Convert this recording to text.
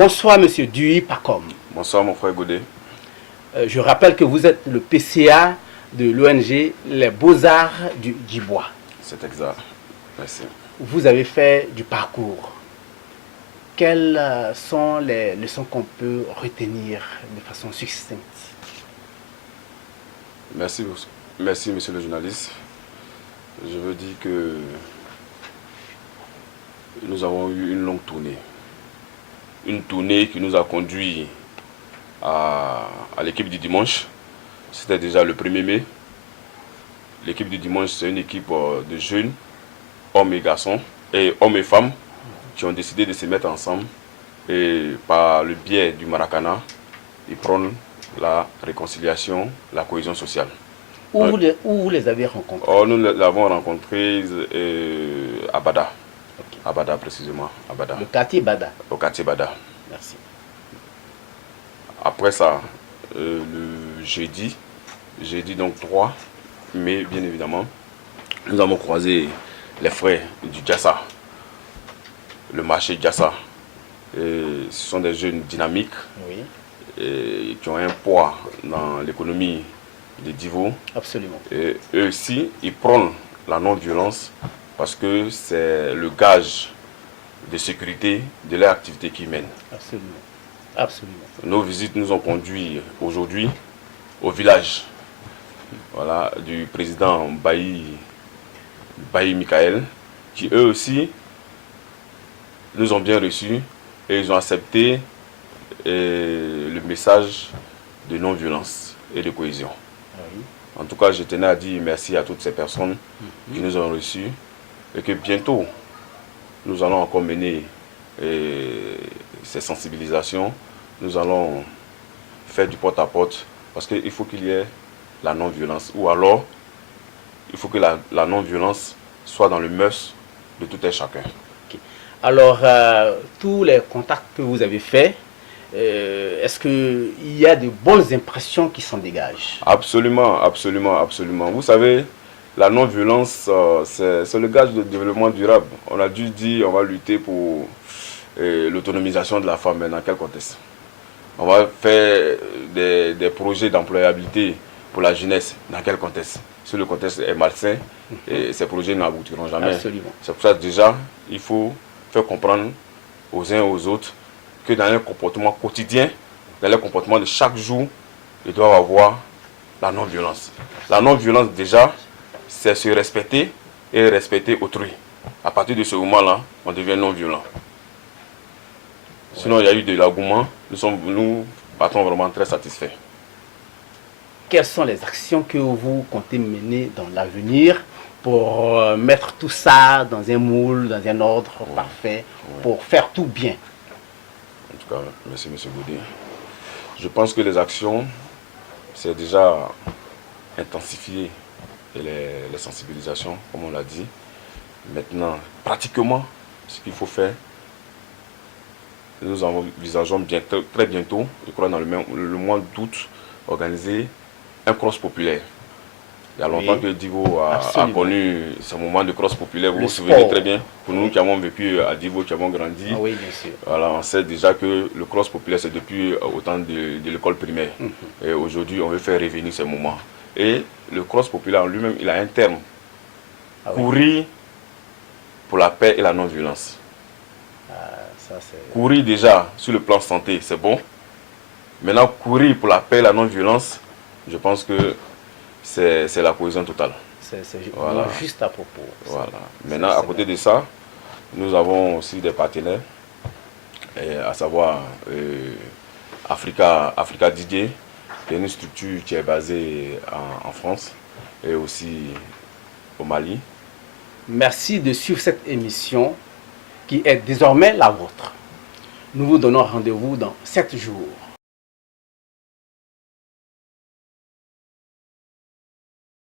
Bonsoir, monsieur Duy Pacom. Bonsoir, mon frère Godet. Je rappelle que vous êtes le PCA de l'ONG Les Beaux-Arts du Djibois. C'est exact. Merci. Vous avez fait du parcours. Quelles sont les leçons qu'on peut retenir de façon succincte? Merci, monsieur le journaliste. Je veux dire que nous avons eu une longue tournée. Une tournée qui nous a conduit à l'équipe du dimanche. C'était déjà le 1er mai. L'équipe du dimanche, c'est une équipe de jeunes, hommes et garçons, et hommes et femmes, qui ont décidé de se mettre ensemble et par le biais du Maracana, ils prônent la réconciliation, la cohésion sociale. Où vous les avez rencontrés? Nous l'avons rencontré à Bada. Okay. À Bada précisément. À Bada. Le quartier Bada. Au quartier Bada. Merci. Après ça, le jeudi donc 3 mai, bien évidemment, nous avons croisé les frères du Djassa, le marché Djassa. Ce sont des jeunes dynamiques, oui, et qui ont un poids dans l'économie de Divo. Absolument. Et eux aussi, ils prônent la non-violence parce que c'est le gage de sécurité de leur activité qu'ils mènent. Absolument. Absolument. Nos visites nous ont conduits aujourd'hui au village, voilà, du président Bailly Michael, qui eux aussi nous ont bien reçus et ils ont accepté le message de non-violence et de cohésion. Oui. En tout cas, je tenais à dire merci à toutes ces personnes qui nous ont reçus et que bientôt, nous allons encore mener ces sensibilisations. Nous allons faire du porte-à-porte parce qu'il faut qu'il y ait la non-violence, ou alors il faut que la non-violence soit dans le mœurs de tout un chacun. Okay. Alors, tous les contacts que vous avez faits, est-ce qu'il y a de bonnes impressions qui s'en dégagent? Absolument, absolument, absolument. Vous savez, la non-violence, c'est le gage de développement durable. On a dû dire on va lutter pour l'autonomisation de la femme, mais dans quel contexte? On va faire des projets d'employabilité pour la jeunesse, dans quel contexte? Si le contexte est malsain, et ces projets n'aboutiront jamais. C'est pour ça que déjà, il faut faire comprendre aux uns et aux autres que dans leur comportement quotidien, dans leur comportement de chaque jour, ils doivent avoir la non-violence. La non-violence, déjà, c'est se respecter et respecter autrui. À partir de ce moment-là, on devient non-violent. Sinon, il y a eu de l'engouement. Nous partons vraiment très satisfaits. Quelles sont les actions que vous comptez mener dans l'avenir pour mettre tout ça dans un moule, dans un ordre parfait, pour faire tout bien? En tout cas, merci M. Godet. Je pense que les actions, c'est déjà intensifier les sensibilisations, comme on l'a dit. Maintenant, pratiquement, ce qu'il faut faire, nous envisageons très bientôt, je crois dans le mois d'août, organiser un cross populaire. Il y a longtemps que Divo a connu ce moment de cross populaire. Vous vous souvenez très bien. Pour nous qui avons vécu à Divo, qui avons grandi, oui, bien sûr. Voilà, on sait déjà que le cross populaire, c'est depuis au temps de l'école primaire. Et aujourd'hui, on veut faire revenir ce moment. Et le cross populaire en lui-même, il a un terme. Courir pour la paix et la non-violence. Courir déjà sur le plan santé, c'est bon. Maintenant, courir pour la paix et la non-violence, je pense que c'est la cohésion totale. C'est voilà. Juste à propos. Voilà. Maintenant, à côté de ça, nous avons aussi des partenaires, à savoir Africa Didier, qui est une structure qui est basée en France et aussi au Mali. Merci de suivre cette émission qui est désormais la vôtre. Nous vous donnons rendez-vous dans 7 jours.